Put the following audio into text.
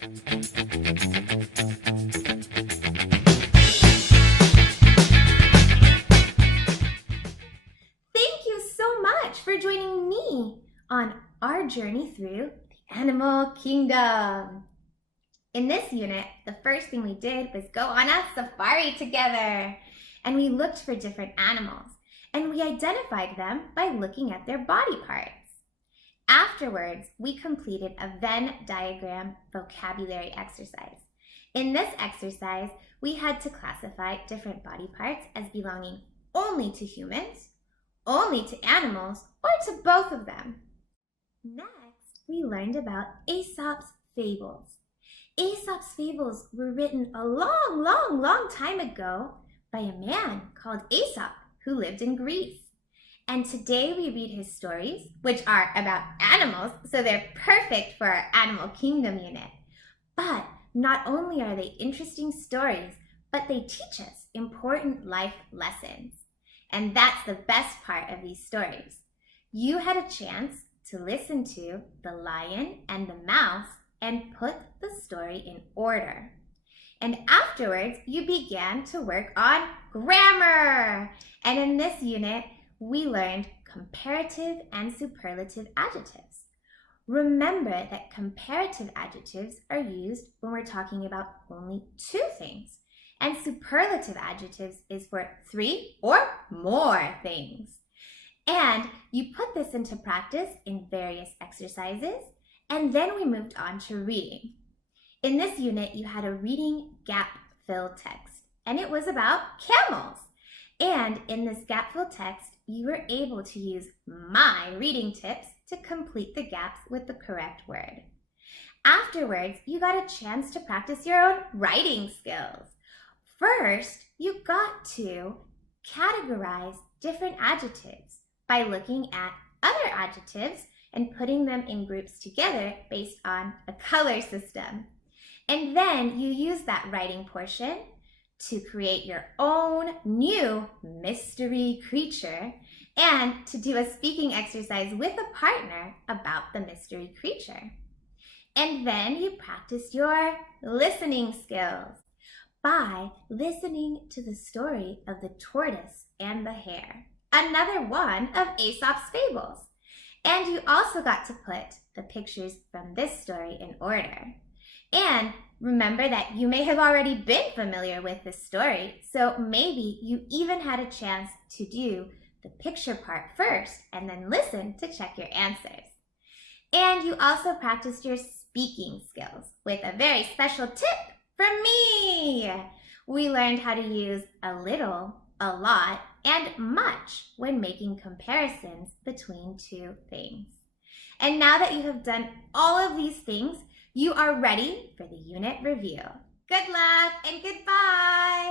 Thank you so much for joining me on our journey through the animal kingdom. In this unit, the first thing we did was go on a safari together, and we looked for different animals, and we identified them by looking at their body parts. Afterwards, we completed a Venn diagram vocabulary exercise. In this exercise, we had to classify different body parts as belonging only to humans, only to animals, or to both of them. Next, we learned about Aesop's fables. Aesop's fables were written a long time ago by a man called Aesop who lived in Greece. And today we read his stories, which are about animals, so they're perfect for our Animal Kingdom unit. But not only are they interesting stories, but they teach us important life lessons. And that's the best part of these stories. You had a chance to listen to The Lion and the Mouse and put the story in order. And afterwards, you began to work on grammar. And in this unit, we learned comparative and superlative adjectives. Remember that comparative adjectives are used when we're talking about only two things, and superlative adjectives is for 3 or more things. And you put this into practice in various exercises, and then we moved on to reading. In this unit, you had a reading gap-filled text, and it was about camels. And in this gap-filled text, you were able to use my reading tips to complete the gaps with the correct word. Afterwards, you got a chance to practice your own writing skills. First, you got to categorize different adjectives by looking at other adjectives and putting them in groups together based on a color system. And then you use that writing portion to create your own new mystery creature and to do a speaking exercise with a partner about the mystery creature. And then you practice your listening skills by listening to the story of the tortoise and the hare, another one of Aesop's fables. And you also got to put the pictures from this story in order. And remember that you may have already been familiar with this story, so maybe you even had a chance to do the picture part first and then listen to check your answers. And you also practiced your speaking skills with a very special tip from me. We learned how to use a little, a lot, and much when making comparisons between two things. And now that you have done all of these things, you are ready for the unit review. Good luck and goodbye!